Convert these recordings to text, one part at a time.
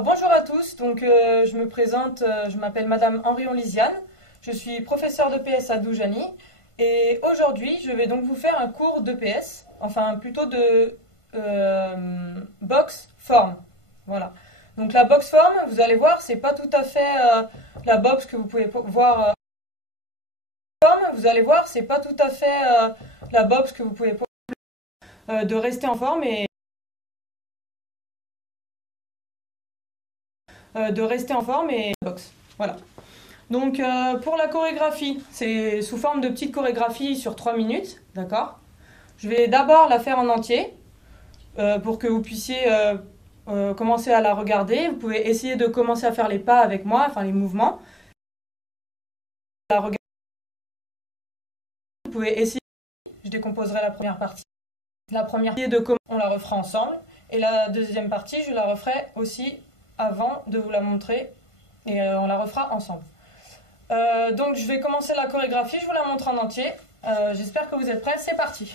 Alors bonjour à tous, je me présente, je m'appelle Madame Henrion Lisiane, je suis professeure de PS à Doujani et aujourd'hui je vais donc vous faire un cours de PS, enfin plutôt de box form. Voilà. Donc la box form, vous allez voir, c'est pas tout à fait la box que vous pouvez voir. Vous allez voir, c'est pas tout à fait la box que vous pouvez de rester en forme et box. Voilà. Donc pour la chorégraphie, c'est sous forme de petite chorégraphie sur 3 minutes, d'accord? Je vais d'abord la faire en entier pour que vous puissiez commencer à la regarder. Vous pouvez essayer de commencer à faire les pas avec moi, enfin les mouvements. Vous pouvez essayer. Je décomposerai la première partie. La première partie on la refera ensemble et la deuxième partie, je la referai aussi avant de vous la montrer et on la refera ensemble. Donc je vais commencer la chorégraphie, je vous la montre en entier. J'espère que vous êtes prêts, c'est parti.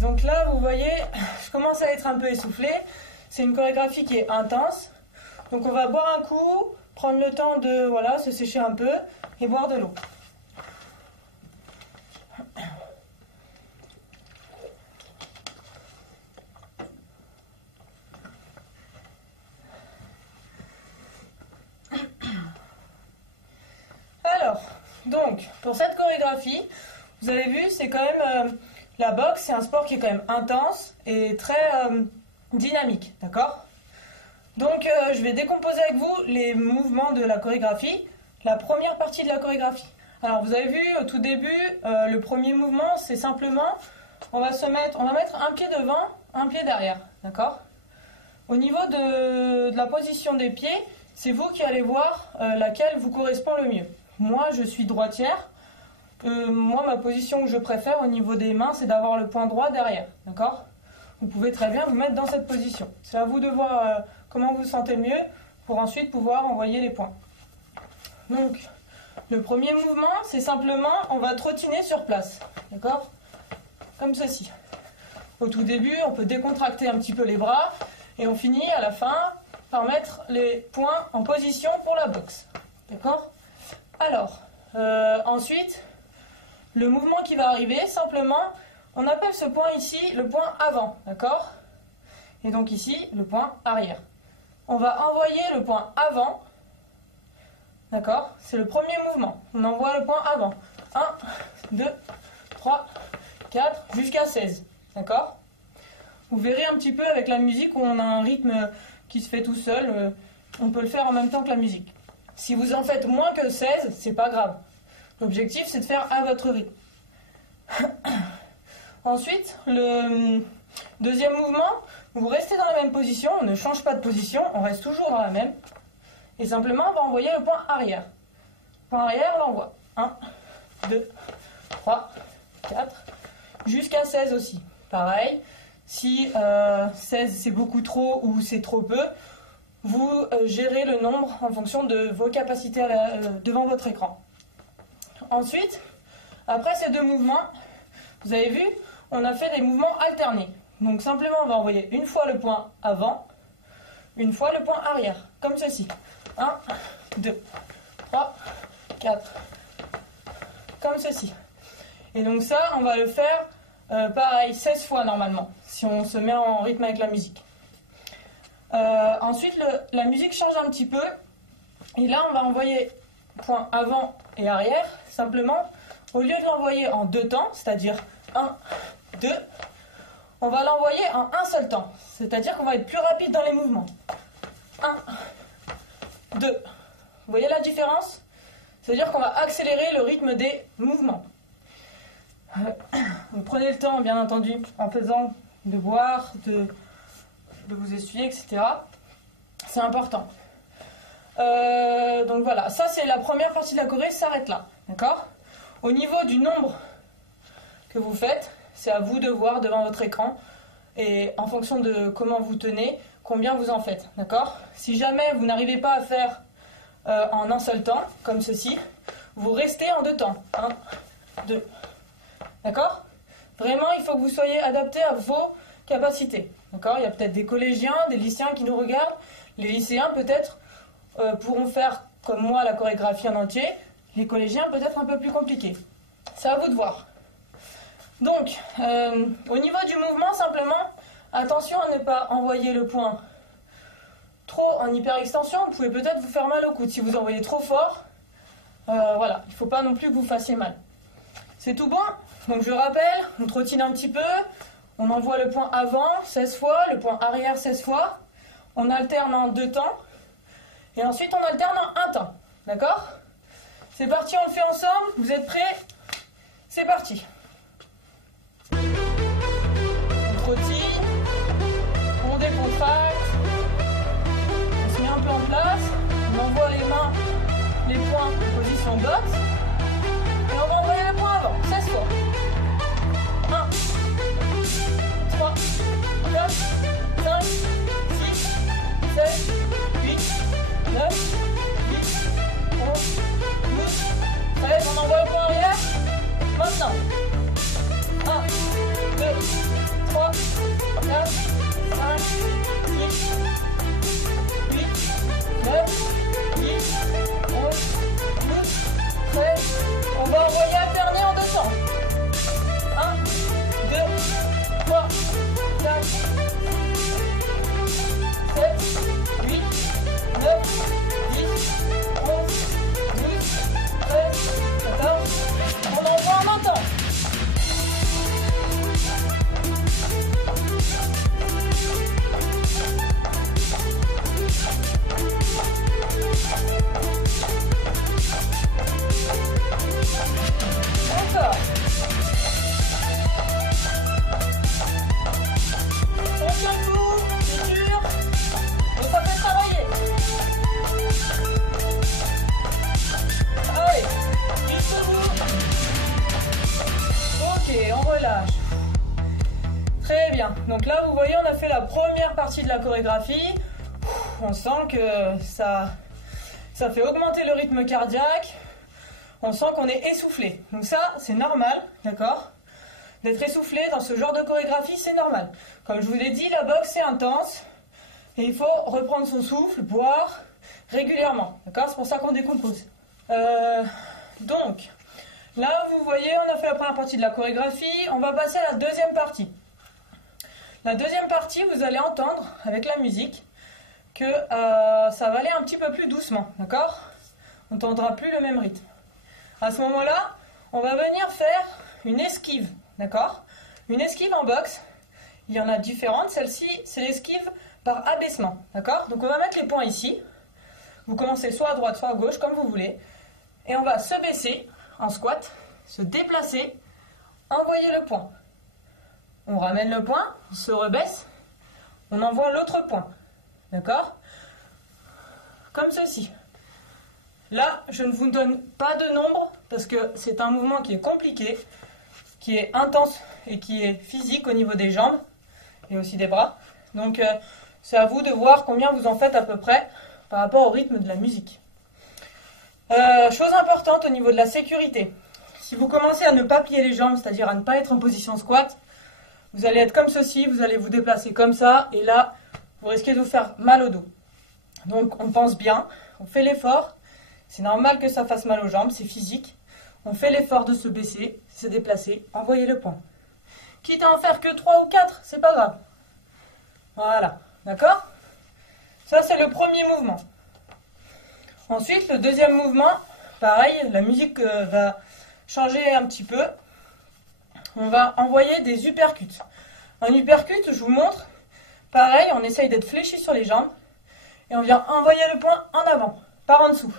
Donc là, vous voyez, je commence à être un peu essoufflée. C'est une chorégraphie qui est intense. Donc on va boire un coup, prendre le temps de voilà, se sécher un peu et boire de l'eau. Alors, donc, pour cette chorégraphie, vous avez vu, c'est quand même... la boxe, c'est un sport qui est quand même intense et très dynamique, d'accord? Donc, je vais décomposer avec vous les mouvements de la chorégraphie, la première partie de la chorégraphie. Alors, vous avez vu, au tout début, le premier mouvement, c'est simplement, on va mettre un pied devant, un pied derrière, d'accord? Au niveau de la position des pieds, c'est vous qui allez voir laquelle vous correspond le mieux. Moi, je suis droitière. Moi, ma position que je préfère au niveau des mains, c'est d'avoir le point droit derrière. D'accord ? Vous pouvez très bien vous mettre dans cette position. C'est à vous de voir comment vous vous sentez le mieux pour ensuite pouvoir envoyer les points. Donc, le premier mouvement, c'est simplement, on va trottiner sur place. D'accord ? Comme ceci. Au tout début, on peut décontracter un petit peu les bras et on finit à la fin par mettre les points en position pour la boxe. D'accord ? Alors, ensuite, le mouvement qui va arriver, simplement, on appelle ce point ici le point avant. D'accord ? Et donc ici, le point arrière. On va envoyer le point avant. D'accord ? C'est le premier mouvement. On envoie le point avant. 1, 2, 3, 4, jusqu'à 16. D'accord ? Vous verrez un petit peu avec la musique où on a un rythme qui se fait tout seul. On peut le faire en même temps que la musique. Si vous en faites moins que 16, c'est pas grave. L'objectif, c'est de faire à votre rythme. Ensuite, le deuxième mouvement, vous restez dans la même position, on ne change pas de position, on reste toujours dans la même. Et simplement, on va envoyer le point arrière. Point arrière, on l'envoie. 1, 2, 3, 4, jusqu'à 16 aussi. Pareil, si 16 c'est beaucoup trop ou c'est trop peu, vous gérez le nombre en fonction de vos capacités devant votre écran. Ensuite, après ces deux mouvements, vous avez vu, on a fait des mouvements alternés. Donc simplement, on va envoyer une fois le point avant, une fois le point arrière, comme ceci. 1, 2, 3, 4, comme ceci. Et donc ça, on va le faire pareil, 16 fois normalement, si on se met en rythme avec la musique. Ensuite, la musique change un petit peu. Et là, on va envoyer point avant et arrière. Simplement, au lieu de l'envoyer en deux temps, c'est-à-dire 1, 2, on va l'envoyer en un seul temps. C'est-à-dire qu'on va être plus rapide dans les mouvements. 1, 2. Vous voyez la différence ? C'est-à-dire qu'on va accélérer le rythme des mouvements. Vous prenez le temps, bien entendu, en faisant de boire, de vous essuyer, etc. C'est important. Donc voilà, ça c'est la première partie de la choré, s'arrête là. D'accord ? Au niveau du nombre que vous faites, c'est à vous de voir devant votre écran et en fonction de comment vous tenez, combien vous en faites. D'accord ? Si jamais vous n'arrivez pas à faire en un seul temps, comme ceci, vous restez en deux temps. 1, 2. D'accord ? Vraiment, il faut que vous soyez adapté à vos capacités. D'accord ? Il y a peut-être des collégiens, des lycéens qui nous regardent. Les lycéens, peut-être, pourront faire, comme moi, la chorégraphie en entier. Les collégiens, peut-être un peu plus compliqué. C'est à vous de voir. Donc, au niveau du mouvement, simplement, attention à ne pas envoyer le point trop en hyperextension. Vous pouvez peut-être vous faire mal au coude. Si vous envoyez trop fort, voilà, il ne faut pas non plus que vous fassiez mal. C'est tout bon ? Donc je rappelle, on trottine un petit peu, on envoie le point avant 16 fois, le point arrière 16 fois, on alterne en deux temps, et ensuite on alterne en un temps. D'accord ? C'est parti, on le fait ensemble, vous êtes prêts ? C'est parti. On trottine, on décontracte, on se met un peu en place, on envoie les mains, les points en position boxe, et on va envoyer le point avant, 16 fois. 1, 3, 4, 5, 6, 7, 8, 9, 10, 11, 12, 13, on envoie le point arrière. Maintenant. 1, 2, 3, 4, 5, 6, 8, 9, 10, 11, 12, 13. On va envoyer alterner en deux temps. Donc là, vous voyez, on a fait la première partie de la chorégraphie. On sent que ça fait augmenter le rythme cardiaque. On sent qu'on est essoufflé. Donc ça, c'est normal, d'accord? D'être essoufflé dans ce genre de chorégraphie, c'est normal. Comme je vous l'ai dit, la boxe, c'est intense. Et il faut reprendre son souffle, boire régulièrement. D'accord? C'est pour ça qu'on décompose. Donc, là, vous voyez, on a fait la première partie de la chorégraphie. On va passer à la deuxième partie. La deuxième partie, vous allez entendre, avec la musique, que ça va aller un petit peu plus doucement. D'accord? On n'entendra plus le même rythme. À ce moment-là, on va venir faire une esquive. D'accord? Une esquive en boxe, il y en a différentes. Celle-ci, c'est l'esquive par abaissement. D'accord? Donc on va mettre les poings ici. Vous commencez soit à droite, soit à gauche, comme vous voulez. Et on va se baisser en squat, se déplacer, envoyer le poing. On ramène le poing, on se rebaisse, on envoie l'autre poing. D'accord? Comme ceci. Là, je ne vous donne pas de nombre parce que c'est un mouvement qui est compliqué, qui est intense et qui est physique au niveau des jambes et aussi des bras. Donc, c'est à vous de voir combien vous en faites à peu près par rapport au rythme de la musique. Chose importante au niveau de la sécurité. Si vous commencez à ne pas plier les jambes, c'est-à-dire à ne pas être en position squat, vous allez être comme ceci, vous allez vous déplacer comme ça, et là, vous risquez de vous faire mal au dos. Donc, on pense bien, on fait l'effort. C'est normal que ça fasse mal aux jambes, c'est physique. On fait l'effort de se baisser, se déplacer, envoyer le poing. Quitte à en faire que 3 ou 4, c'est pas grave. Voilà, d'accord? Ça, c'est le premier mouvement. Ensuite, le deuxième mouvement, pareil, la musique va changer un petit peu. On va envoyer des uppercuts. Un uppercut, je vous montre. Pareil, on essaye d'être fléchi sur les jambes. Et on vient envoyer le poing en avant, par en dessous.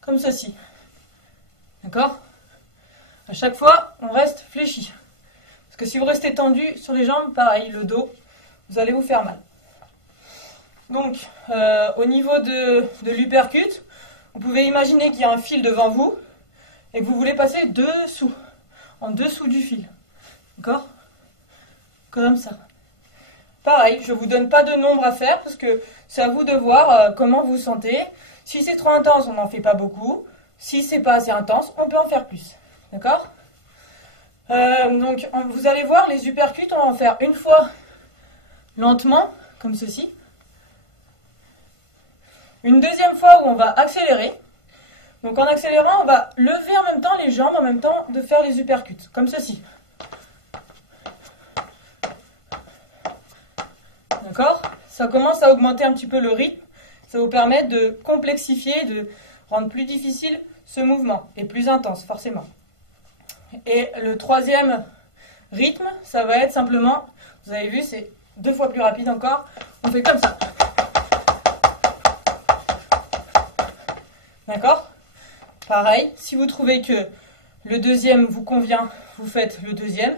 Comme ceci. D'accord? À chaque fois, on reste fléchi. Parce que si vous restez tendu sur les jambes, pareil, le dos, vous allez vous faire mal. Donc, au niveau de l'uppercut, vous pouvez imaginer qu'il y a un fil devant vous et que vous voulez passer en dessous du fil. D'accord? Comme ça. Pareil, je ne vous donne pas de nombre à faire parce que c'est à vous de voir comment vous sentez. Si c'est trop intense, on n'en fait pas beaucoup. Si c'est pas assez intense, on peut en faire plus. D'accord? Donc, vous allez voir, les uppercuts, on va en faire une fois lentement, comme ceci. Une deuxième fois où on va accélérer. Donc, en accélérant, on va lever en même temps les jambes, en même temps de faire les uppercuts, comme ceci. D'accord? Ça commence à augmenter un petit peu le rythme. Ça vous permet de complexifier, de rendre plus difficile ce mouvement, et plus intense, forcément. Et le troisième rythme, ça va être simplement, vous avez vu, c'est 2 fois plus rapide encore. On fait comme ça. D'accord? Pareil, si vous trouvez que le deuxième vous convient, vous faites le deuxième.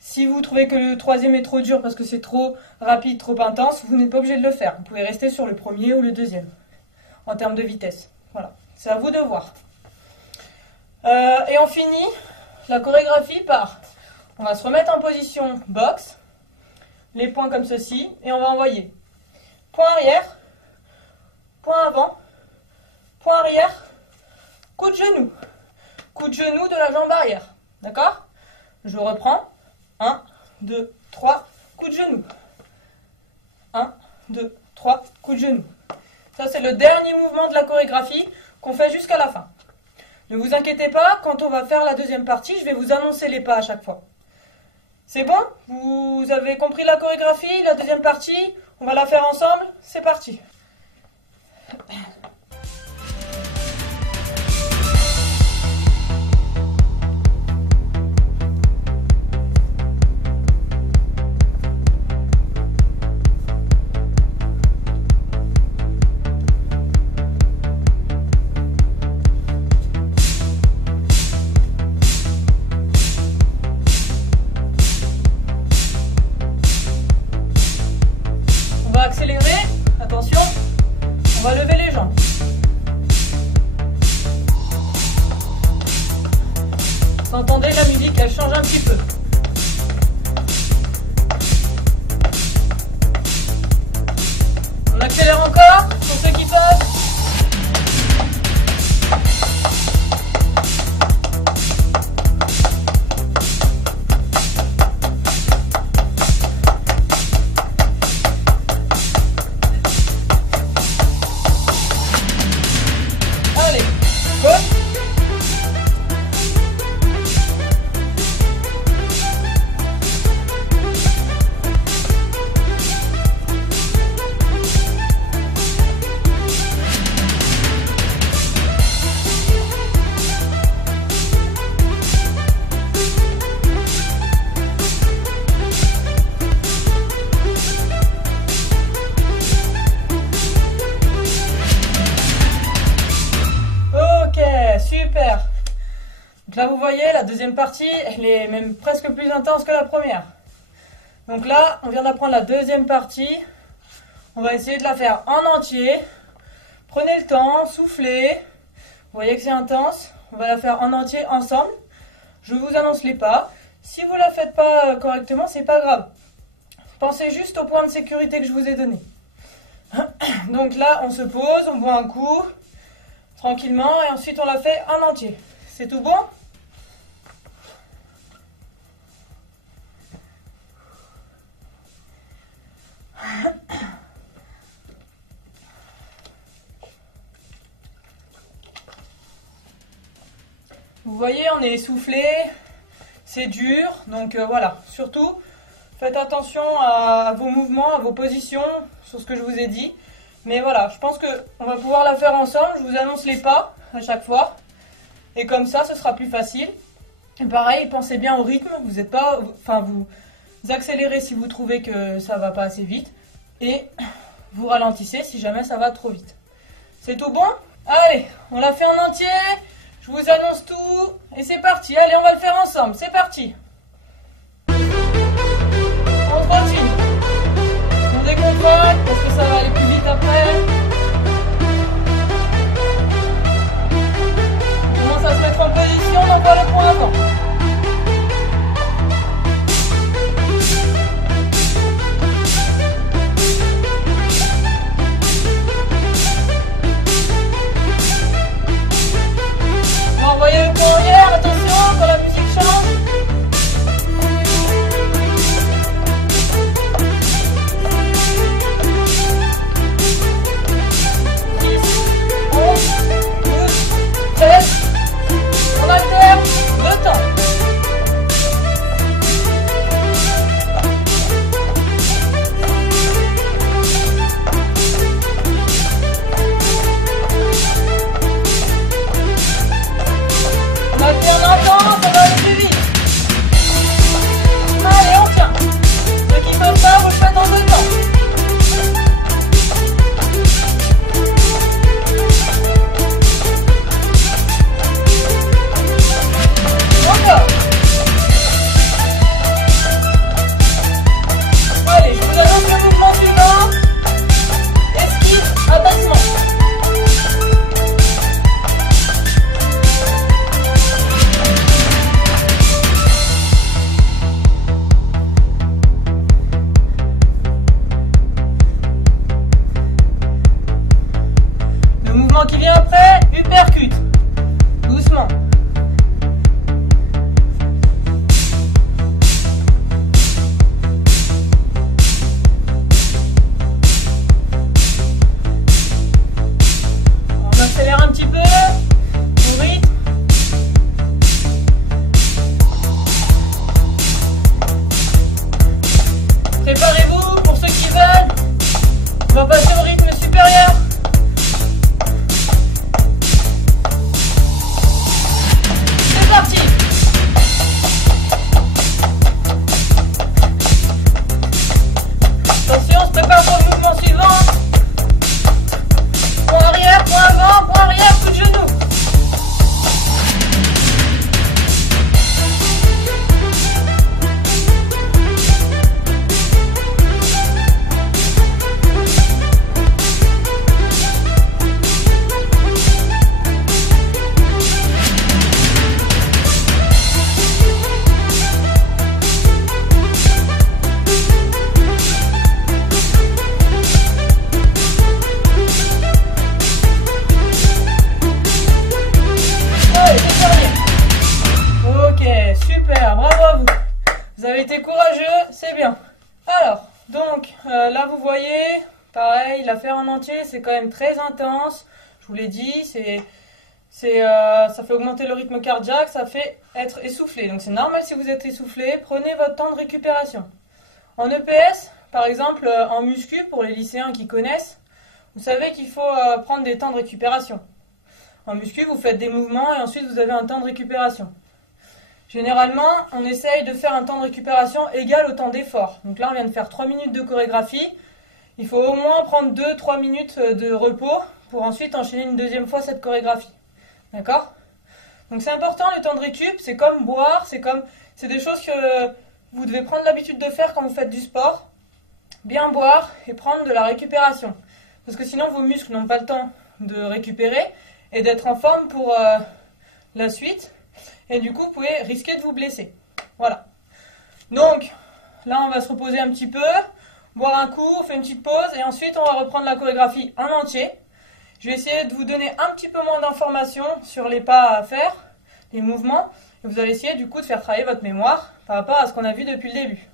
Si vous trouvez que le troisième est trop dur parce que c'est trop rapide, trop intense, vous n'êtes pas obligé de le faire. Vous pouvez rester sur le premier ou le deuxième, en termes de vitesse. Voilà, c'est à vous de voir. Et on finit la chorégraphie par, on va se remettre en position boxe, les poings comme ceci, et on va envoyer point arrière, point avant, point arrière, coup de genou de la jambe arrière. D'accord? Je reprends. 1, 2, 3, coup de genou. 1, 2, 3, coup de genou. Ça, c'est le dernier mouvement de la chorégraphie qu'on fait jusqu'à la fin. Ne vous inquiétez pas, quand on va faire la deuxième partie, je vais vous annoncer les pas à chaque fois. C'est bon? Vous avez compris la chorégraphie, la deuxième partie? On va la faire ensemble? C'est parti! Accélérer, attention, on va lever les jambes. Vous entendez la musique, elle change un petit peu. accélère encore pour ceux qui peuvent. Allez, gauche. Super. Donc là vous voyez la deuxième partie elle est même presque plus intense que la première. Donc là on vient d'apprendre la deuxième partie. On va essayer de la faire en entier. Prenez le temps, soufflez. Vous voyez que c'est intense. On va la faire en entier ensemble. Je vous annonce les pas. Si vous ne la faites pas correctement, c'est pas grave. Pensez juste au point de sécurité que je vous ai donné. Donc là on se pose, on boit un coup. Tranquillement, et ensuite on la fait en entier. C'est tout bon? Vous voyez, on est essoufflé, c'est dur, donc voilà. Surtout, faites attention à vos mouvements, à vos positions, sur ce que je vous ai dit. Mais voilà, je pense qu'on va pouvoir la faire ensemble. Je vous annonce les pas à chaque fois. Et comme ça, ce sera plus facile. Et pareil, pensez bien au rythme. Vous êtes pas, enfin, vous accélérez si vous trouvez que ça va pas assez vite. Et vous ralentissez si jamais ça va trop vite. C'est tout bon? Allez, on l'a fait en entier. Je vous annonce tout. Et c'est parti. Allez, on va le faire ensemble. C'est parti. On continue. On décontrôle parce que ça va aller plus vite après. On commence à se mettre en position, on envoie le point avant. On va envoyer le point en l'air, attention quand la musique change. On alterne le temps. On alterne un temps, ça va aller plus vite. Allez, on tient. Ceux qui peuvent pas, vous le faites en 2 temps. Allez, je vous annonce le mouvement suivant. Esquive, abaissement. Le mouvement qui vient après, uppercut. Doucement. Accélère un petit peu, le rythme. Préparez-vous pour ceux qui veulent. On va passer au rythme supérieur. là, vous voyez, pareil, la faire en entier, c'est quand même très intense. Je vous l'ai dit, ça fait augmenter le rythme cardiaque, ça fait être essoufflé. Donc c'est normal si vous êtes essoufflé, prenez votre temps de récupération. En EPS, par exemple, en muscu, pour les lycéens qui connaissent, vous savez qu'il faut prendre des temps de récupération. En muscu, vous faites des mouvements et ensuite vous avez un temps de récupération. Généralement, on essaye de faire un temps de récupération égal au temps d'effort. Donc là, on vient de faire 3 minutes de chorégraphie. Il faut au moins prendre 2-3 minutes de repos pour ensuite enchaîner une deuxième fois cette chorégraphie. D'accord? Donc c'est important le temps de récup, c'est comme boire, c'est des choses que vous devez prendre l'habitude de faire quand vous faites du sport. Bien boire et prendre de la récupération. Parce que sinon vos muscles n'ont pas le temps de récupérer et d'être en forme pour la suite. Et du coup vous pouvez risquer de vous blesser. Voilà. Donc là on va se reposer un petit peu, boire un coup, on fait une petite pause et ensuite on va reprendre la chorégraphie en entier. Je vais essayer de vous donner un petit peu moins d'informations sur les pas à faire, les mouvements, et vous allez essayer du coup de faire travailler votre mémoire par rapport à ce qu'on a vu depuis le début.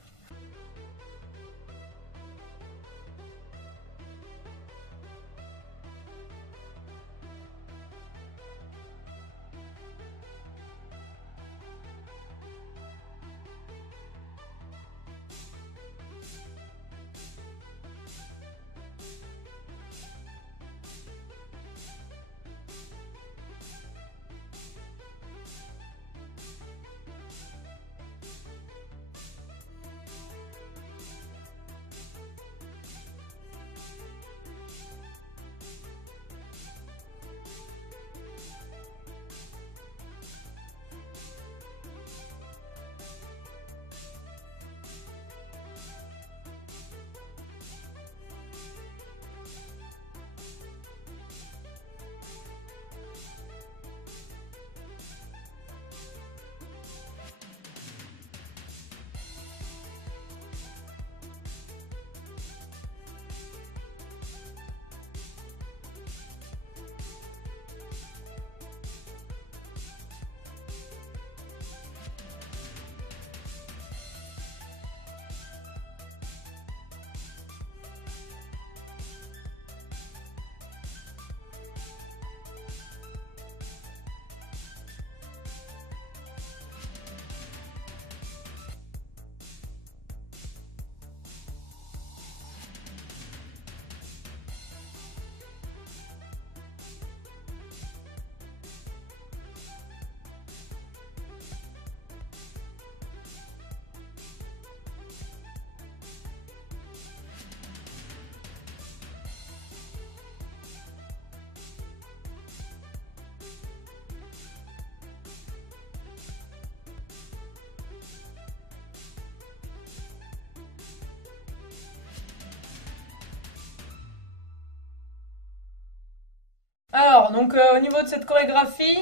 Alors, donc au niveau de cette chorégraphie,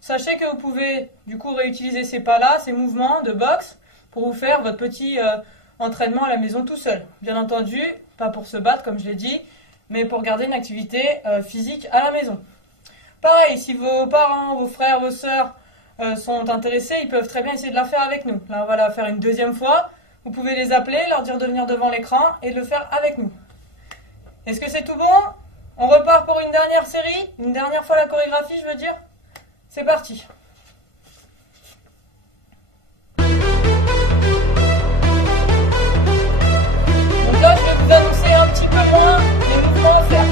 sachez que vous pouvez du coup réutiliser ces pas-là, ces mouvements de boxe, pour vous faire votre petit entraînement à la maison tout seul. Bien entendu, pas pour se battre comme je l'ai dit, mais pour garder une activité physique à la maison. Pareil, si vos parents, vos frères, vos sœurs sont intéressés, ils peuvent très bien essayer de la faire avec nous. Là, on va la faire une deuxième fois. Vous pouvez les appeler, leur dire de venir devant l'écran et de le faire avec nous. Est-ce que c'est tout bon ? On repart pour une dernière série, une dernière fois la chorégraphie, je veux dire. C'est parti. Donc là, je vais vous annoncer un petit peu moins les mouvements à faire.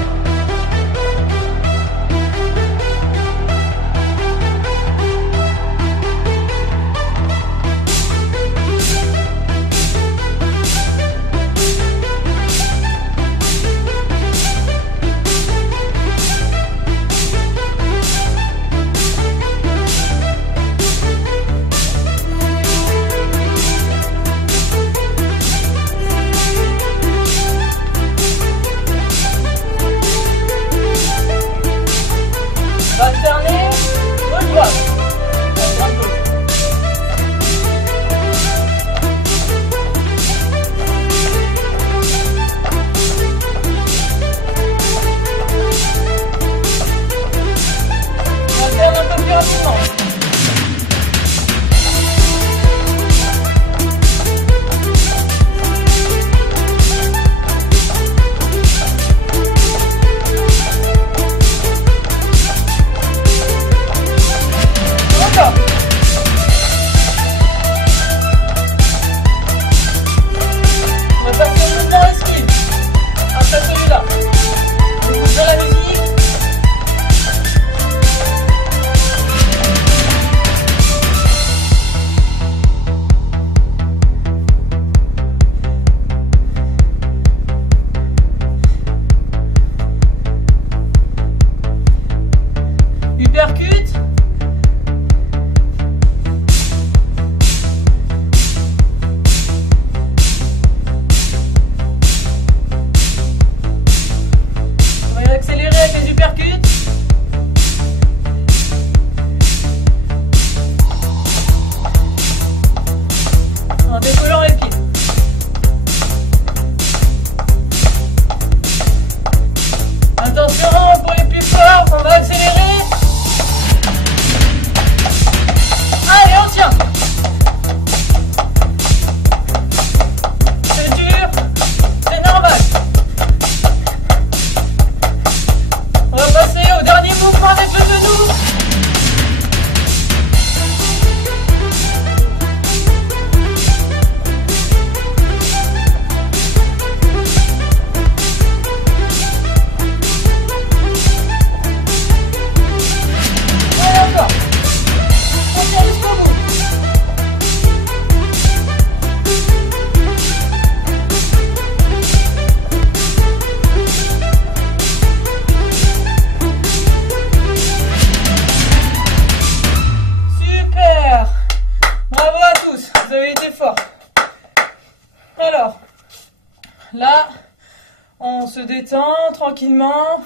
détend tranquillement.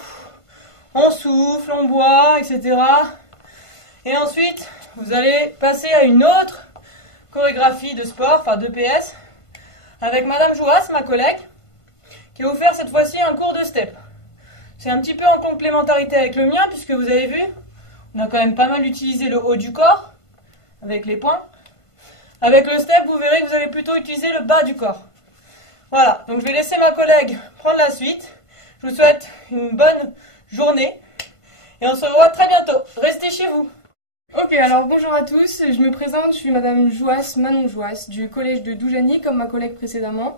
On souffle, on boit, etc. Et ensuite, vous allez passer à une autre chorégraphie de sport, enfin de PS, avec Madame Jouas, ma collègue, qui va vous faire cette fois-ci un cours de step. C'est un petit peu en complémentarité avec le mien, puisque vous avez vu, on a quand même pas mal utilisé le haut du corps, avec les poings. Avec le step, vous verrez que vous allez plutôt utiliser le bas du corps. Voilà, donc je vais laisser ma collègue prendre la suite. Je vous souhaite une bonne journée et on se revoit très bientôt. Restez chez vous. Ok, alors bonjour à tous, je me présente, je suis Madame Jouas, Manon Jouas, du collège de Doujani, comme ma collègue précédemment.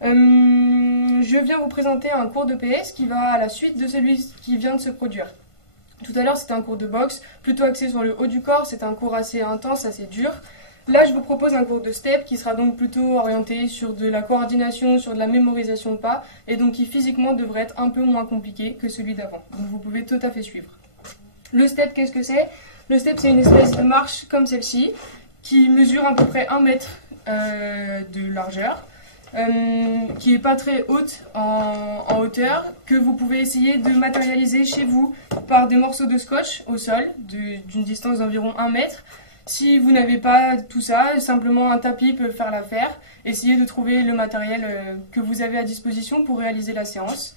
Je viens vous présenter un cours de PS qui va à la suite de celui qui vient de se produire. Tout à l'heure, c'était un cours de boxe, plutôt axé sur le haut du corps, c'est un cours assez intense, assez dur. Là, je vous propose un cours de step qui sera donc plutôt orienté sur de la coordination, sur de la mémorisation de pas, et donc qui physiquement devrait être un peu moins compliqué que celui d'avant. Donc vous pouvez tout à fait suivre. Le step, qu'est-ce que c'est ? Le step, c'est une espèce de marche comme celle-ci, qui mesure à peu près 1 mètre de largeur, qui n'est pas très haute en hauteur, que vous pouvez essayer de matérialiser chez vous par des morceaux de scotch au sol, d'une distance d'environ 1 mètre. Si vous n'avez pas tout ça, simplement un tapis peut faire l'affaire. Essayez de trouver le matériel que vous avez à disposition pour réaliser la séance.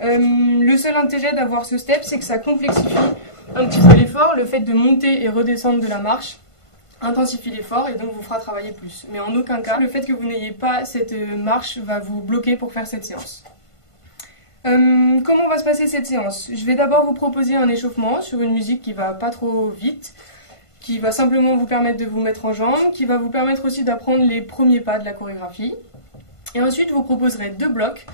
Le seul intérêt d'avoir ce step, c'est que ça complexifie un petit peu l'effort. Le fait de monter et redescendre de la marche intensifie l'effort et donc vous fera travailler plus. Mais en aucun cas, le fait que vous n'ayez pas cette marche va vous bloquer pour faire cette séance. Comment va se passer cette séance ? Je vais d'abord vous proposer un échauffement sur une musique qui va pas trop vite, qui va simplement vous permettre de vous mettre en jambes, qui va vous permettre aussi d'apprendre les premiers pas de la chorégraphie. Et ensuite, je vous proposerai 2 blocs.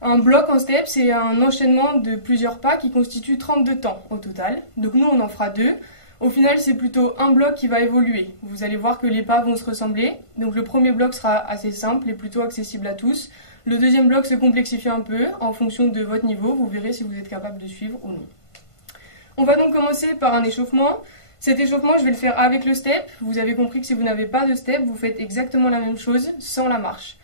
Un bloc en step, c'est un enchaînement de plusieurs pas qui constitue 32 temps au total. Donc nous, on en fera 2. Au final, c'est plutôt un bloc qui va évoluer. Vous allez voir que les pas vont se ressembler. Donc le premier bloc sera assez simple et plutôt accessible à tous. Le deuxième bloc se complexifie un peu en fonction de votre niveau. Vous verrez si vous êtes capable de suivre ou non. On va donc commencer par un échauffement. Cet échauffement, je vais le faire avec le step. Vous avez compris que si vous n'avez pas de step, vous faites exactement la même chose sans la marche.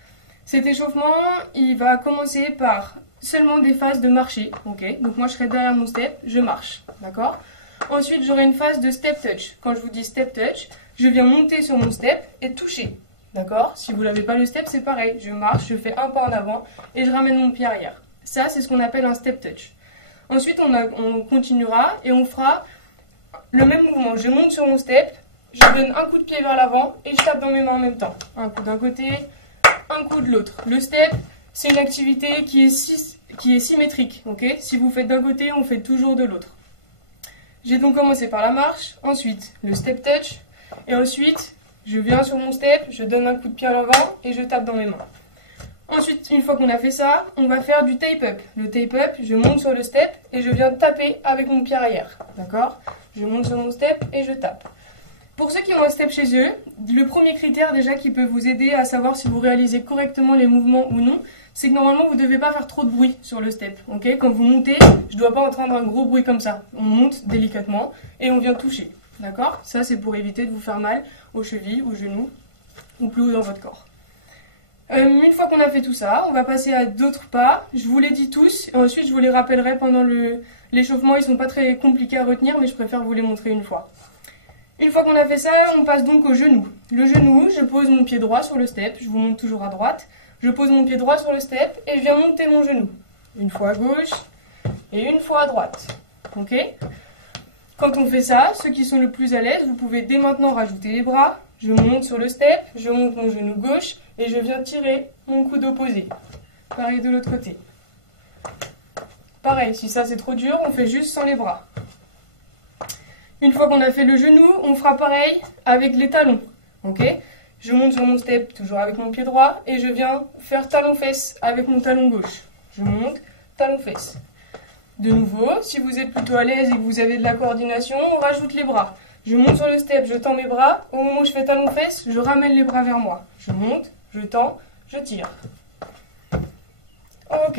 Cet échauffement, il va commencer par seulement des phases de marcher. Okay. Donc moi, je serai derrière mon step, je marche. D'accord ? Ensuite, j'aurai une phase de step touch. Quand je vous dis step touch, je viens monter sur mon step et toucher. D'accord ? Si vous n'avez pas le step, c'est pareil. Je marche, je fais un pas en avant et je ramène mon pied arrière. Ça, c'est ce qu'on appelle un step touch. Ensuite, on continuera et on fera le même mouvement. Je monte sur mon step, je donne un coup de pied vers l'avant et je tape dans mes mains en même temps. Un coup d'un côté, un coup de l'autre. Le step, c'est une activité qui est symétrique. Okay ? Si vous faites d'un côté, on fait toujours de l'autre. J'ai donc commencé par la marche, ensuite le step touch, et ensuite je viens sur mon step, je donne un coup de pied à l'avant et je tape dans mes mains. Ensuite, une fois qu'on a fait ça, on va faire du tape-up. Le tape-up, je monte sur le step et je viens taper avec mon pied arrière. D'accord ? Je monte sur mon step et je tape. Pour ceux qui ont un step chez eux, le premier critère déjà qui peut vous aider à savoir si vous réalisez correctement les mouvements ou non, c'est que normalement vous ne devez pas faire trop de bruit sur le step. Okay ? Quand vous montez, je ne dois pas entendre un gros bruit comme ça. On monte délicatement et on vient toucher. D'accord ? Ça, c'est pour éviter de vous faire mal aux chevilles, aux genoux ou plus haut dans votre corps. Une fois qu'on a fait tout ça, on va passer à d'autres pas. Je vous les dis tous, et ensuite je vous les rappellerai pendant l'échauffement. Ils ne sont pas très compliqués à retenir, mais je préfère vous les montrer une fois. Une fois qu'on a fait ça, on passe donc au genou. Le genou, je pose mon pied droit sur le step, je vous montre toujours à droite. Je pose mon pied droit sur le step et je viens monter mon genou. Une fois à gauche et une fois à droite. Ok ? Quand on fait ça, ceux qui sont le plus à l'aise, vous pouvez dès maintenant rajouter les bras. Je monte sur le step, je monte mon genou gauche et je viens tirer mon coude opposé. Pareil de l'autre côté. Pareil, si ça c'est trop dur, on fait juste sans les bras. Une fois qu'on a fait le genou, on fera pareil avec les talons. Ok ? Je monte sur mon step, toujours avec mon pied droit, et je viens faire talon-fesse avec mon talon gauche. Je monte, talon-fesse. De nouveau, si vous êtes plutôt à l'aise et que vous avez de la coordination, on rajoute les bras. Je monte sur le step, je tends mes bras. Au moment où je fais talon-fesse, je ramène les bras vers moi. Je monte, je tends, je tire. Ok.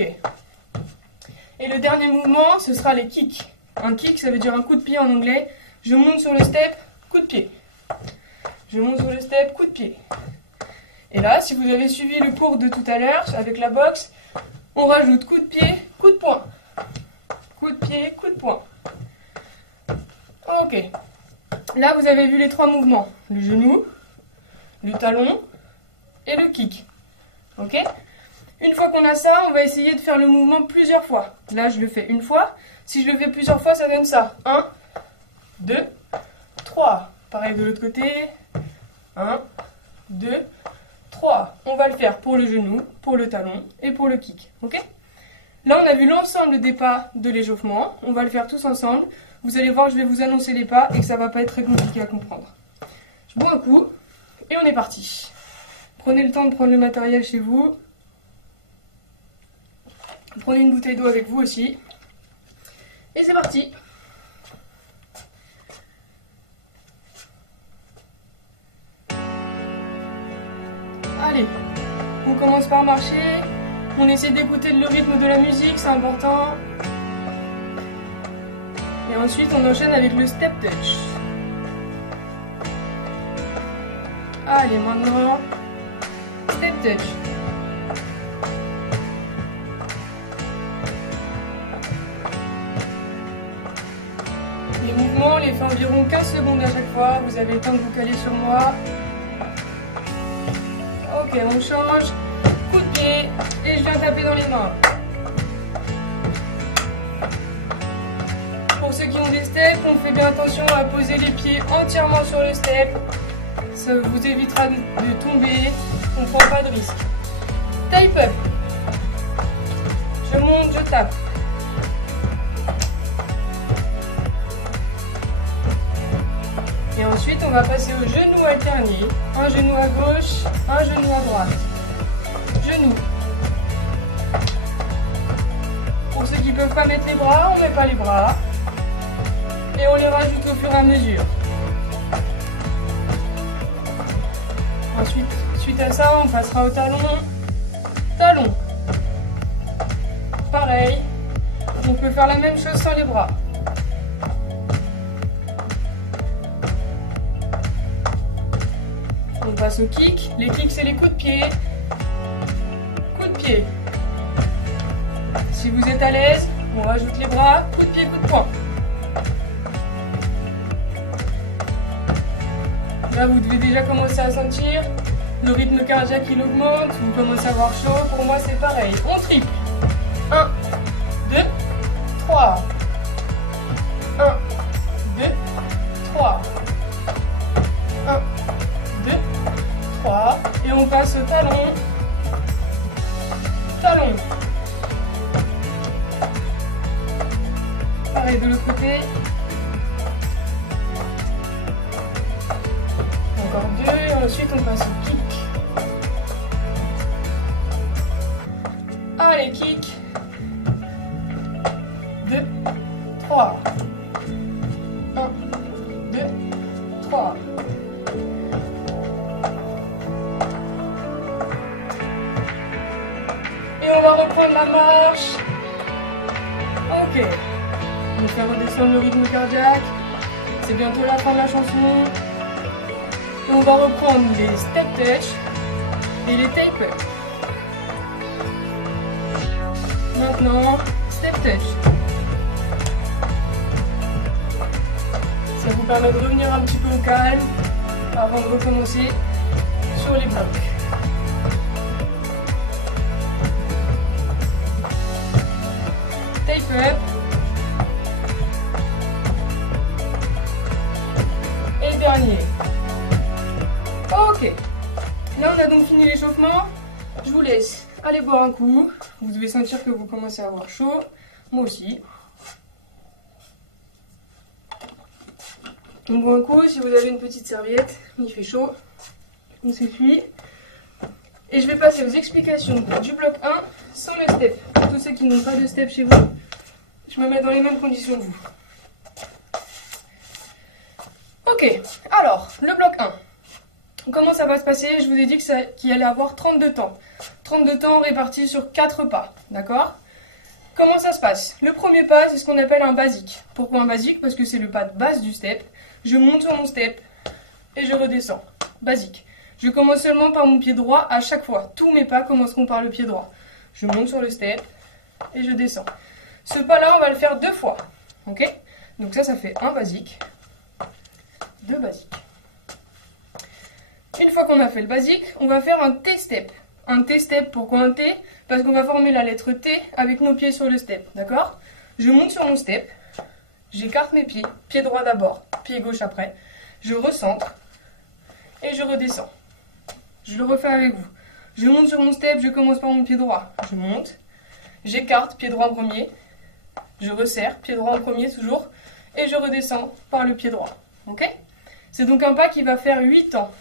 Et le dernier mouvement, ce sera les kicks. Un kick, ça veut dire un coup de pied en anglais. Je monte sur le step, coup de pied. Je monte sur le step, coup de pied. Et là, si vous avez suivi le cours de tout à l'heure avec la boxe, On rajoute coup de pied, coup de poing. Coup de pied, coup de poing. Ok. Là, vous avez vu les 3 mouvements. Le genou, le talon et le kick. Ok? Une fois qu'on a ça, on va essayer de faire le mouvement plusieurs fois. Là, je le fais une fois. Si je le fais plusieurs fois, ça donne ça. 1, 2, 3. Pareil de l'autre côté. 1, 2, 3. On va le faire pour le genou, pour le talon et pour le kick. Ok? Là, on a vu l'ensemble des pas de l'échauffement. On va le faire tous ensemble. Vous allez voir, je vais vous annoncer les pas et que ça va pas être très compliqué à comprendre. Je bois un coup et on est parti. Prenez le temps de prendre le matériel chez vous. Prenez une bouteille d'eau avec vous aussi. Et c'est parti. Allez, on commence par marcher. On essaie d'écouter le rythme de la musique, c'est important. Et ensuite, on enchaîne avec le step touch. Allez, maintenant, step touch. Les mouvements, on les fait environ 15 secondes à chaque fois. Vous avez le temps de vous caler sur moi. Ok, on change. Coup de pied. Et je viens taper dans les mains. Pour ceux qui ont des steps, on fait bien attention à poser les pieds entièrement sur le step. Ça vous évitera de tomber. On ne prend pas de risque. Type up. Je monte, je tape. Et ensuite, on va passer au genou alterné. Un genou à gauche, un genou à droite. Genou. Pour ceux qui ne peuvent pas mettre les bras, on ne met pas les bras. Et on les rajoute au fur et à mesure. Ensuite, suite à ça, on passera au talon. Talon. Pareil. On peut faire la même chose sans les bras. On passe au kick. Les kicks, c'est les coups de pied. Coups de pied. Si vous êtes à l'aise, on rajoute les bras. Coup de pied, coup de poing. Là, vous devez déjà commencer à sentir le rythme cardiaque, il augmente. Vous commencez à avoir chaud. Pour moi, c'est pareil. On triple. 1, 2, 3. 1, 2, 3. 1, 2, 3. Et on passe au talon. Talon. Pareil de l'autre côté. Encore 2. Et ensuite, on passe au kick. Allez, kick. 2, 3. 1, 2, 3. Et on va reprendre la marche. Ok. On va faire redescendre le rythme cardiaque. C'est bientôt la fin de la chanson. Et on va reprendre les step touch et les tape up. Maintenant, step touch. Ça vous permet de revenir un petit peu au calme avant de recommencer sur les blocs. Tape up. Et dernier. Ok. Là, on a donc fini l'échauffement. Je vous laisse aller boire un coup. Vous devez sentir que vous commencez à avoir chaud. Moi aussi. On boit un coup. Si vous avez une petite serviette, il fait chaud. On s'essuie. Et je vais passer aux explications du bloc 1 sans le step. Pour tous ceux qui n'ont pas de step chez vous, je me mets dans les mêmes conditions que vous. Ok. Alors, le bloc 1. Comment ça va se passer? Je vous ai dit qu'il allait avoir 32 temps. 32 temps répartis sur 4 pas, d'accord? Comment ça se passe? Le premier pas, c'est ce qu'on appelle un basique. Pourquoi un basique? Parce que c'est le pas de base du step. Je monte sur mon step et je redescends. Basique. Je commence seulement par mon pied droit à chaque fois. Tous mes pas commenceront par le pied droit. je monte sur le step et je descends. Ce pas-là, on va le faire 2 fois. Ok? Donc ça fait un basique, 2 basiques. Une fois qu'on a fait le basique, on va faire un T-step. Un T-step, pourquoi un T? Parce qu'on va former la lettre T avec nos pieds sur le step, d'accord? Je monte sur mon step, j'écarte mes pieds, pied droit d'abord, pied gauche après, je recentre et je redescends. Je le refais avec vous. Je monte sur mon step, je commence par mon pied droit, je monte, j'écarte, pied droit en premier, je resserre, pied droit en premier toujours, et je redescends par le pied droit, ok? C'est donc un pas qui va faire 8 temps.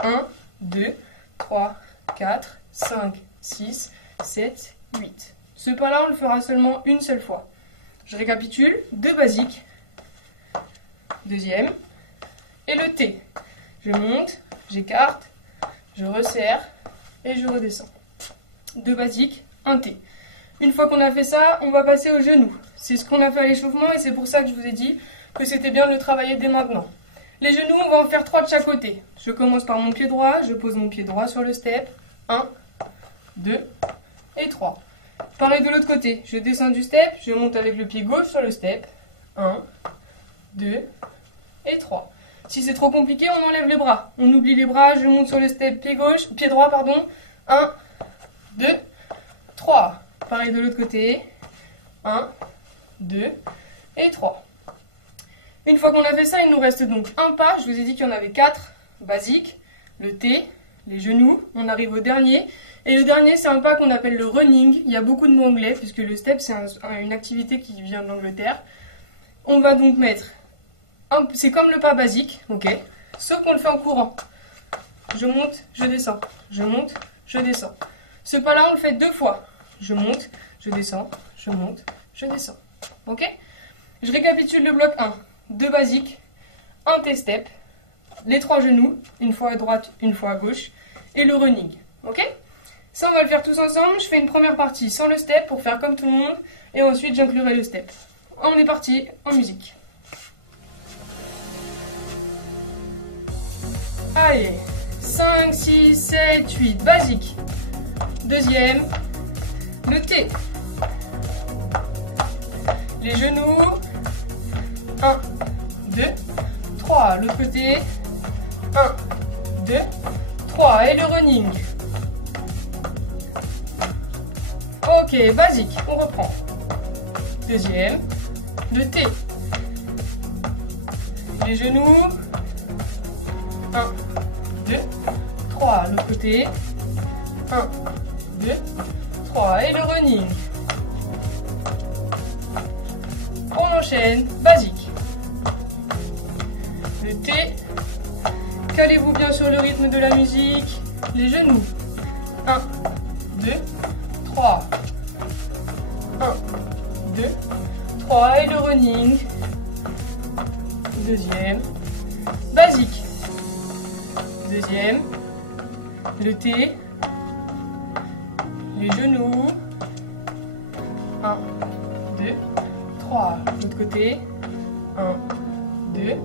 1, 2, 3, 4, 5, 6, 7, 8. Ce pas-là, on le fera seulement une seule fois. Je récapitule, 2 basiques, deuxième, et le T. Je monte, j'écarte, je resserre, et je redescends. 2 basiques, un T. Une fois qu'on a fait ça, on va passer au genou. C'est ce qu'on a fait à l'échauffement, et c'est pour ça que je vous ai dit que c'était bien de le travailler dès maintenant. Les genoux, on va en faire 3 de chaque côté. Je commence par mon pied droit, je pose mon pied droit sur le step. 1, 2 et 3. Pareil de l'autre côté, je descends du step, je monte avec le pied gauche sur le step. 1, 2 et 3. Si c'est trop compliqué, on enlève les bras. On oublie les bras, je monte sur le step pied droit, pardon. 1, 2, 3. Pareil de l'autre côté. 1, 2 et 3. Une fois qu'on a fait ça, il nous reste donc un pas. Je vous ai dit qu'il y en avait 4 basiques. Le T, les genoux, on arrive au dernier. Et le dernier, c'est un pas qu'on appelle le running. Il y a beaucoup de mots anglais, puisque le step, c'est une activité qui vient de l'Angleterre. On va donc mettre, c'est comme le pas basique, ok, sauf qu'on le fait en courant. Je monte, je descends, je monte, je descends. Ce pas-là, on le fait 2 fois. Je monte, je descends, je monte, je descends. Ok? Je récapitule le bloc 1. 2 basiques, un T-step, les 3 genoux, une fois à droite, une fois à gauche, et le running. Ok? Ça, on va le faire tous ensemble. Je fais une première partie sans le step pour faire comme tout le monde, et ensuite j'inclurai le step. On est parti en musique. Allez, 5, 6, 7, 8, basique. Deuxième, le T. Les genoux. 1, 2, 3. L'autre côté. 1, 2, 3. Et le running. Ok, basique. On reprend. Deuxième. Le T. Les genoux. 1, 2, 3. L'autre côté. 1, 2, 3. Et le running. On enchaîne. Basique. Le T, calez-vous bien sur le rythme de la musique, les genoux, 1, 2, 3, 1, 2, 3, et le running, deuxième, basique, deuxième, le T, les genoux, 1, 2, 3, l'autre côté, 1, 2,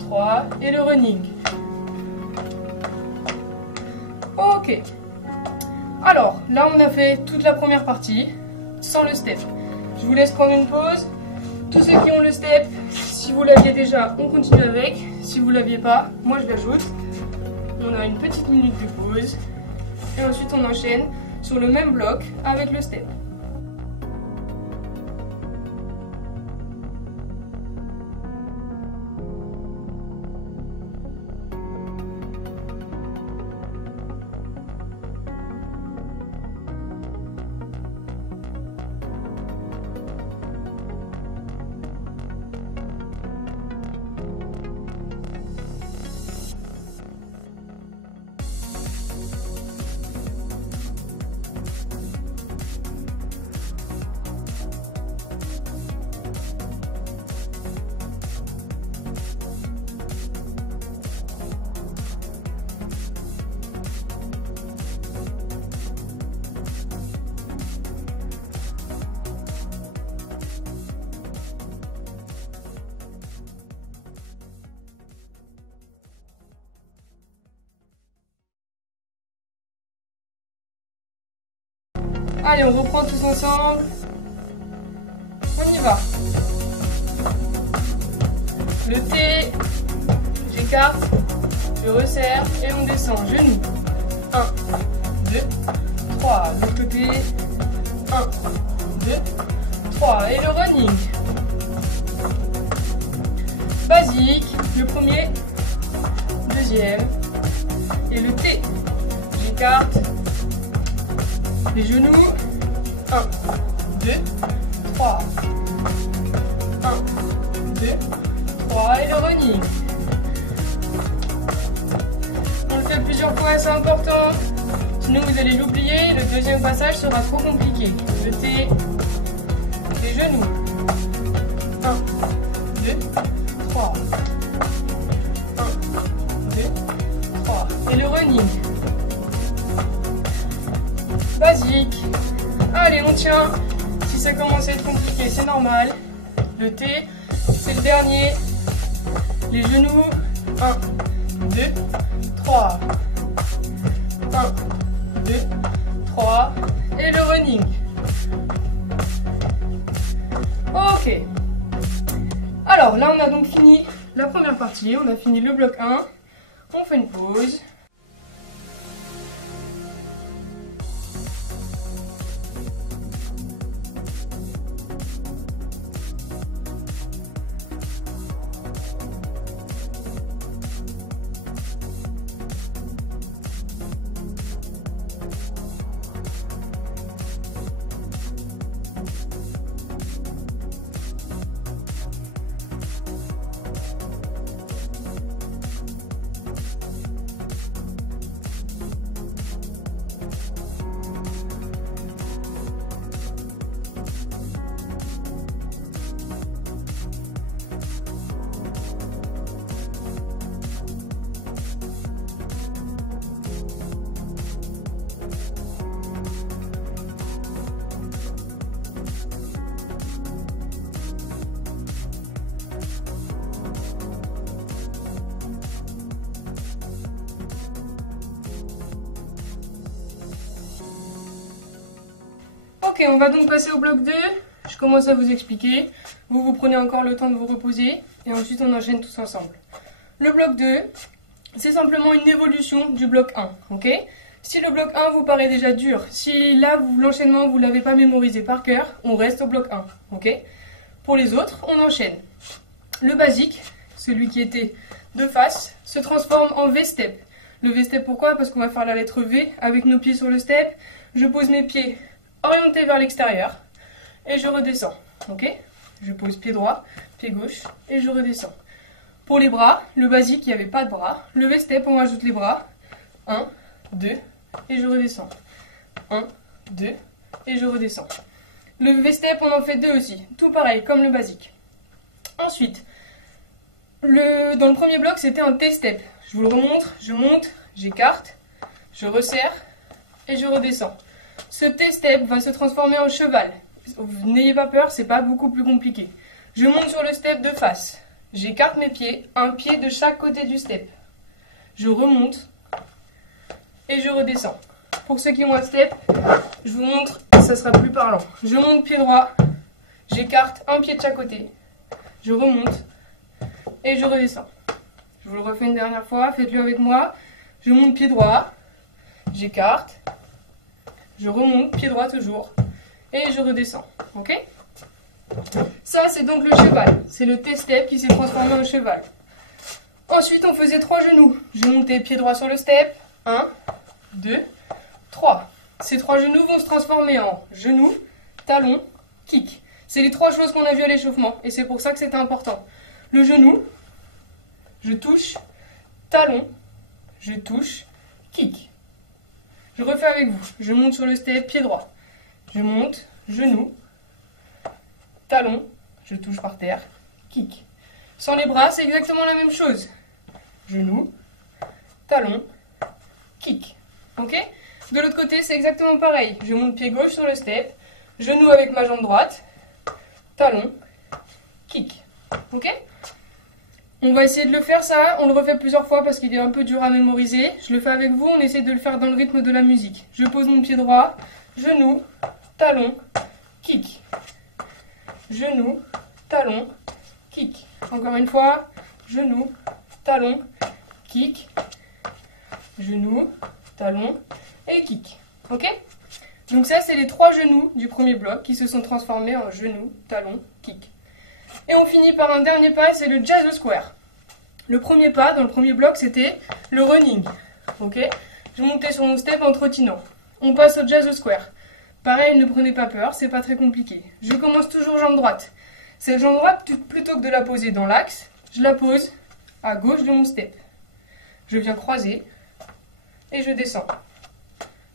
3, et le running. Ok. Alors, là on a fait toute la première partie, sans le step. Je vous laisse prendre une pause. Tous ceux qui ont le step, si vous l'aviez déjà, on continue avec. Si vous ne l'aviez pas, moi je l'ajoute. On a une petite minute de pause. Et ensuite on enchaîne sur le même bloc avec le step. Allez, on reprend tous ensemble. On y va. Le T, j'écarte, je resserre et on descend. Genoux. 1, 2, 3. De l'autre côté. 1, 2, 3. Et le running. Basique. Le premier, deuxième. Et le T. J'écarte. Les genoux. 1, 2, 3. 1, 2, 3. Et le running. On le fait plusieurs fois, c'est important. Sinon vous allez l'oublier, le deuxième passage sera trop compliqué. Le T, les genoux. 1, 2, 3. 1, 2, 3. Et le running. Basique. Allez, on tient. Si ça commence à être compliqué, c'est normal. Le T, c'est le dernier. Les genoux. 1, 2, 3. 1, 2, 3. Et le running. Ok. Alors, là, on a donc fini la première partie. On a fini le bloc 1. On fait une pause. Ok, on va donc passer au bloc 2. Je commence à vous expliquer. Vous prenez encore le temps de vous reposer. Et ensuite, on enchaîne tous ensemble. Le bloc 2, c'est simplement une évolution du bloc 1. Ok ? Si le bloc 1 vous paraît déjà dur, si là, l'enchaînement, vous ne l'avez pas mémorisé par cœur, on reste au bloc 1. Ok ? Pour les autres, on enchaîne. Le basique, celui qui était de face, se transforme en V-step. Le V-step, pourquoi ? Parce qu'on va faire la lettre V avec nos pieds sur le step. Je pose mes pieds orienté vers l'extérieur et je redescends. Ok ? Je pose pied droit, pied gauche et je redescends. Pour les bras, le basique, il n'y avait pas de bras. Le V-step, on rajoute les bras. 1, 2 et je redescends. 1, 2 et je redescends. Le V-step, on en fait 2 aussi. Tout pareil, comme le basique. Ensuite, dans le premier bloc, c'était un T-step. Je vous le remontre. Je monte, j'écarte, je resserre et je redescends. Ce T-step va se transformer en cheval. N'ayez pas peur, c'est pas beaucoup plus compliqué. Je monte sur le step de face. J'écarte mes pieds, un pied de chaque côté du step. Je remonte et je redescends. Pour ceux qui ont un step, je vous montre, ça sera plus parlant. Je monte pied droit, j'écarte un pied de chaque côté. Je remonte et je redescends. Je vous le refais une dernière fois, faites-le avec moi. Je monte pied droit, j'écarte. Je remonte, pied droit toujours, et je redescends. Ok ? Ça, c'est donc le cheval. C'est le T-step qui s'est transformé en cheval. Ensuite, on faisait 3 genoux. Je montais pied droit sur le step. 1, 2, 3. Ces 3 genoux vont se transformer en genoux, talon, kick. C'est les 3 choses qu'on a vues à l'échauffement, et c'est pour ça que c'était important. Le genou, je touche, talon, je touche, kick. Je refais avec vous. Je monte sur le step, pied droit. Je monte, genou, talon, je touche par terre, kick. Sans les bras, c'est exactement la même chose. Genou, talon, kick. Ok ? De l'autre côté, c'est exactement pareil. Je monte pied gauche sur le step, genou avec ma jambe droite, talon, kick. Ok ? On va essayer de le faire ça, on le refait plusieurs fois parce qu'il est un peu dur à mémoriser. Je le fais avec vous, on essaie de le faire dans le rythme de la musique. Je pose mon pied droit, genou, talon, kick. Genou, talon, kick. Encore une fois, genou, talon, kick. Genou, talon et kick. Ok? Donc ça, c'est les 3 genoux du premier bloc qui se sont transformés en genou, talon, kick. Et on finit par un dernier pas, c'est le jazz square. Le premier pas dans le premier bloc, c'était le running. Ok? Je montais sur mon step en trottinant. On passe au jazz square. Pareil, ne prenez pas peur, c'est pas très compliqué. Je commence toujours jambe droite. Cette jambe droite, plutôt que de la poser dans l'axe, je la pose à gauche de mon step. Je viens croiser et je descends.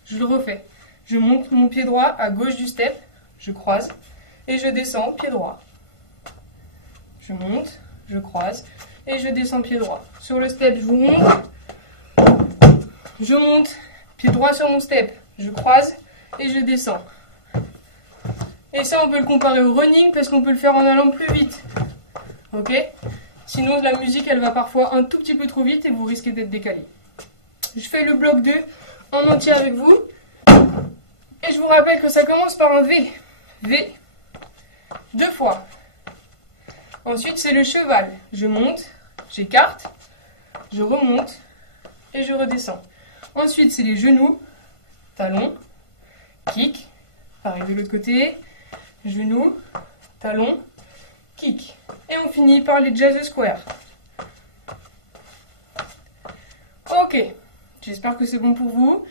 Je le refais. Je monte mon pied droit à gauche du step, je croise et je descends pied droit. Je monte, je croise et je descends pied droit. Sur le step, je monte, pied droit sur mon step, je croise et je descends. Et ça, on peut le comparer au running parce qu'on peut le faire en allant plus vite. Ok? Sinon, la musique, elle va parfois un tout petit peu trop vite et vous risquez d'être décalé. Je fais le bloc 2 en entier avec vous. Et je vous rappelle que ça commence par un V. V. 2 fois. Ensuite, c'est le cheval. Je monte, j'écarte, je remonte et je redescends. Ensuite, c'est les genoux, talon, kick. Pareil de l'autre côté. Genoux, talon, kick. Et on finit par les jazz square. Ok. J'espère que c'est bon pour vous.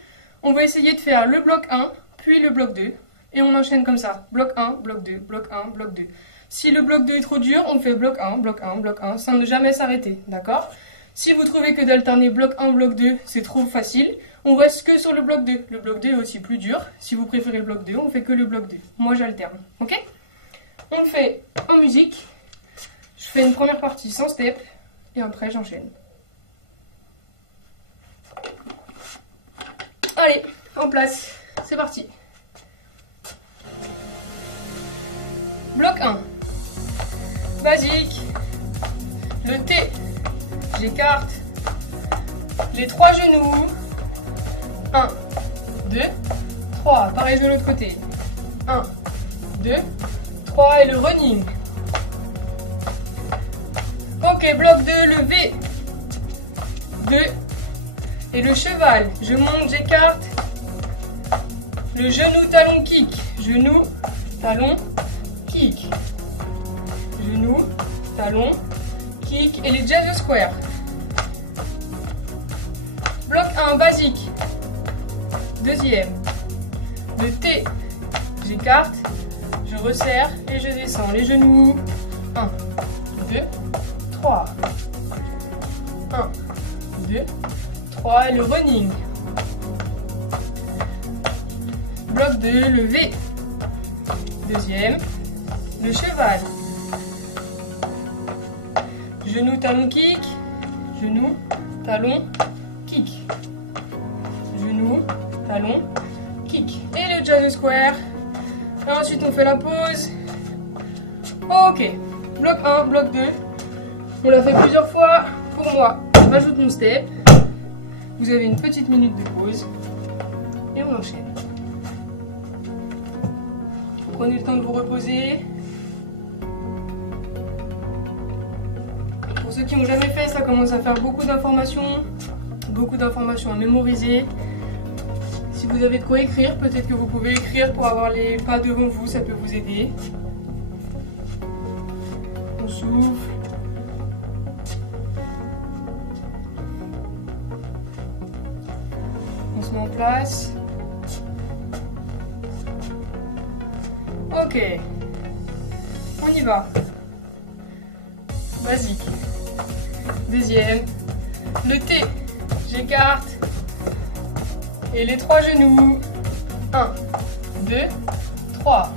On va essayer de faire le bloc 1, puis le bloc 2. Et on enchaîne comme ça. Bloc 1, bloc 2, bloc 1, bloc 2. Si le bloc 2 est trop dur, on fait bloc 1, bloc 1, bloc 1, sans ne jamais s'arrêter. D'accord? Si vous trouvez que d'alterner bloc 1, bloc 2, c'est trop facile, on reste que sur le bloc 2. Le bloc 2 est aussi plus dur. Si vous préférez le bloc 2, on fait que le bloc 2. Moi, j'alterne. Ok? On le fait en musique. Je fais une première partie sans step. Et après, j'enchaîne. Allez, en place. C'est parti. Bloc 1. Basique. Le T. J'écarte. Les 3 genoux. 1, 2, 3. Pareil de l'autre côté. 1, 2, 3 et le running. Ok, bloc 2, le V. 2. Et le cheval. Je monte, j'écarte. Le genou, talon, kick. Genou, talon, kick. Genou, talon, kick. Et les jazz square. Bloc 1, basique. Deuxième. Le T. J'écarte. Je resserre et je descends. Les genoux. 1, 2, 3. 1, 2, 3. Et le running. Bloc 2, le V. Deuxième. Le cheval. Genou, talon, kick. Genou, talon, kick. Genou, talon, kick. Et le jazz square. Et ensuite, on fait la pause. Ok. Bloc 1, bloc 2. On l'a fait plusieurs fois. Pour moi, je rajoute mon step. Vous avez une petite minute de pause. Et on enchaîne. Prenez le temps de vous reposer. Pour ceux qui n'ont jamais fait, ça commence à faire beaucoup d'informations à mémoriser. Si vous avez de quoi écrire, peut-être que vous pouvez écrire pour avoir les pas devant vous, ça peut vous aider. On souffle. On se met en place. Ok. On y va. Basique. Deuxième. Le T. J'écarte. Et les 3 genoux. 1, 2, 3.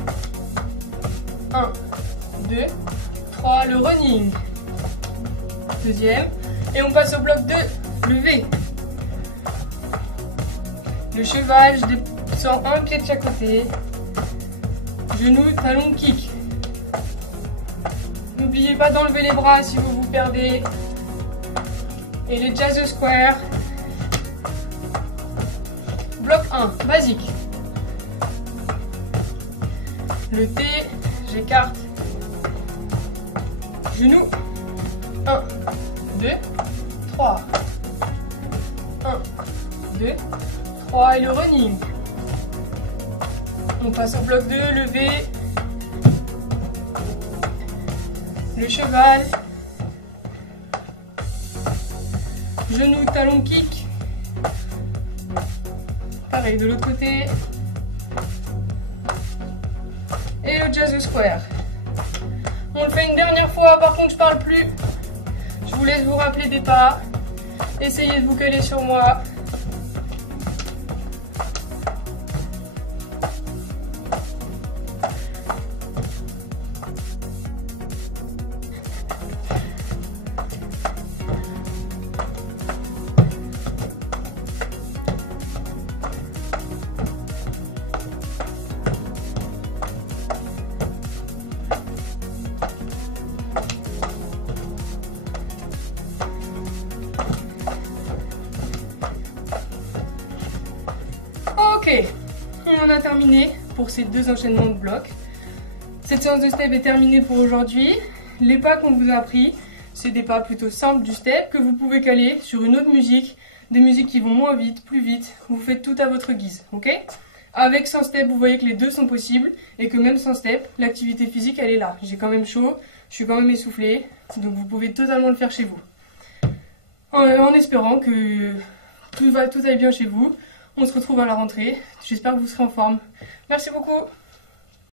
1, 2, 3. Le running. Deuxième. Et on passe au bloc 2. Le V. Le cheval, je descends un pied de chaque côté. Genou, talon, kick. N'oubliez pas d'enlever les bras si vous vous perdez. Et les jazz square. Bloc 1, basique. Le T, j'écarte. Genou. 1, 2, 3. 1, 2, 3 et le running. On passe au bloc 2, levé. Le cheval. Genou, talon, kick. Pareil de l'autre côté. Et le jazz square. On le fait une dernière fois, par contre je parle plus. Je vous laisse vous rappeler des pas. Essayez de vous coller sur moi. Ok, on en a terminé pour ces 2 enchaînements de blocs. Cette séance de step est terminée pour aujourd'hui. Les pas qu'on vous a appris, c'est des pas plutôt simples du step que vous pouvez caler sur une autre musique, des musiques qui vont moins vite, plus vite. Vous faites tout à votre guise, ok? Avec 100 steps, vous voyez que les deux sont possibles et que même sans step, l'activité physique, elle est là. J'ai quand même chaud, je suis quand même essoufflé, donc vous pouvez totalement le faire chez vous. En espérant que tout aille bien chez vous. On se retrouve à la rentrée. J'espère que vous serez en forme. Merci beaucoup.